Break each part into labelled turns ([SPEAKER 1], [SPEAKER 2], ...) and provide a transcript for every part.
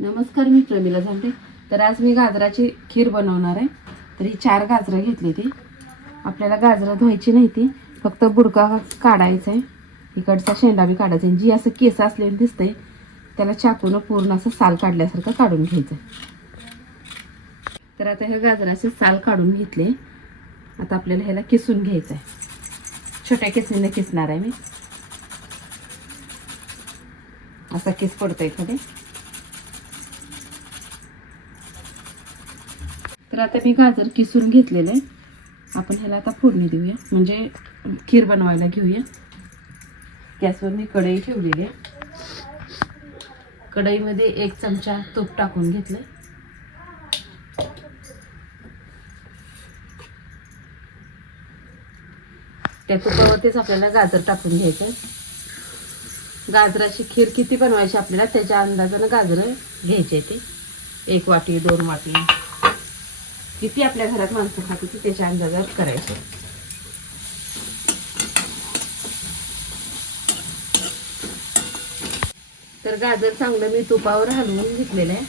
[SPEAKER 1] नमस्कार मी प्रमिला झांडे. तर आज मी गाजराची खीर बनवणार आहे. तर ही चार गाजरं घेतली ती. आपल्याला गाजरं धुवायची नाही ती. फक्त बुडका काढायचा आहे. इकडचा शेंडा बी काढायचा आहे. जी असं केस असलेलं दिसतंय त्याला चाकून पूर्ण असं साल काढल्यासारखं काढून घ्यायचं तर आता ह्या गाजराचे साल काढून घेतले. आता आपल्याला ह्याला किसून घ्यायचं आहे. छोट्या किसणीने किसणार आहे मी. असा केस पडतोय एखादे तर आता मी गाजर किसून घेतलेलं आहे. आपण ह्याला आता फोडणी देऊया. म्हणजे खीर बनवायला घेऊया. गॅसवर मी कढई ठेवलेली आहे. कढईमध्ये एक चमचा तूप टाकून घेतलं त्या तुपावरतीच आपल्याला गाजर टाकून घ्यायचं आहे. गाजराची खीर किती बनवायची आपल्याला त्याच्या अंदाजानं गाजरं घ्यायचे ते. एक वाटी दोन वाटी. किती आपल्या घरात माणसं खाते ती त्याच्या अंदाजावर करायचे. तर गाजर चांगलं मी तुपावर हलवून घेतलेलं आहे.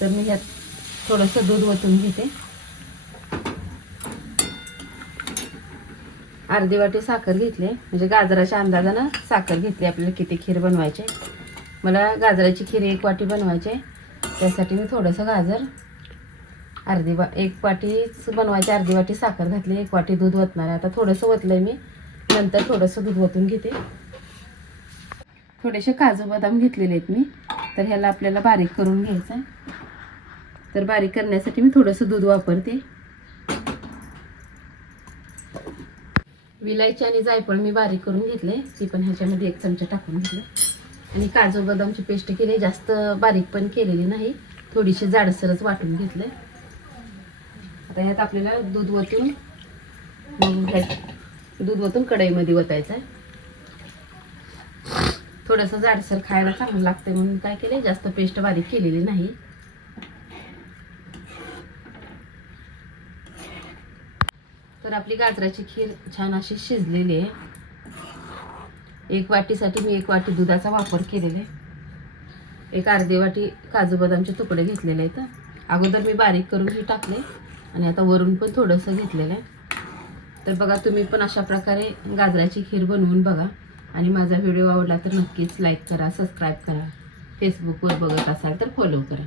[SPEAKER 1] तर मी ह्यात थोडंसं दूध वतून घेते. अर्धी वाटी साखर घेतली म्हणजे गाजराच्या अंदाजानं साखर घेतली आपल्याला किती खीर बनवायची आहे. मला गाजराची खीर एक वाटी बनवायची आहे. त्यासाठी मी थोडंसं गाजर अर्धी वा एक वाटीच बनवायची अर्धी वाटी साखर घातली एक वाटी दूध वतणार आहे. आता थोडंसं वतलं मी. नंतर थोडंसं दूध वतून घेते. थोडेसे काजू बदाम घेतलेले आहेत मी. तर ह्याला आपल्याला बारीक करून घ्यायचं आहे तर बारीक करण्यासाठी मी थोडंसं दूध वापरते. विलायची आणि जायफळ मी बारीक करून घेतले ती पण ह्याच्यामध्ये एक चमचा टाकून घेतलं आणि काजू बदामची पेस्ट केली जास्त बारीक पण केलेली नाही. थोडीशी जाडसरच वाटून घेतले आता ह्यात आपल्याला दूध वतून दूध वतून कढईमध्ये वतायचं आहे थोडंसं जाडसर खायला चांगलं लागतं म्हणून काय केलं जास्त पेस्ट बारीक केलेली नाही. तर आपली गाजराची खीर छान अशी शिजलेली आहे. एक वाटीसाठी मी एक वाटी दुधाचा वापर केलेला आहे. एक अर्धी वाटी काजू बदामचे तुकडे घेतलेले आहेत. अगोदर मी बारीक करून हे टाकले. आणि आता वरून पण थोडंसं घेतलेलं आहे. तर बघा तुम्ही पण अशा प्रकारे गाजराची खीर बनवून बघा. आणि माझा व्हिडिओ आवडला तर नक्कीच लाईक करा सबस्क्राईब करा. फेसबुकवर बघत असाल तर फॉलो करा.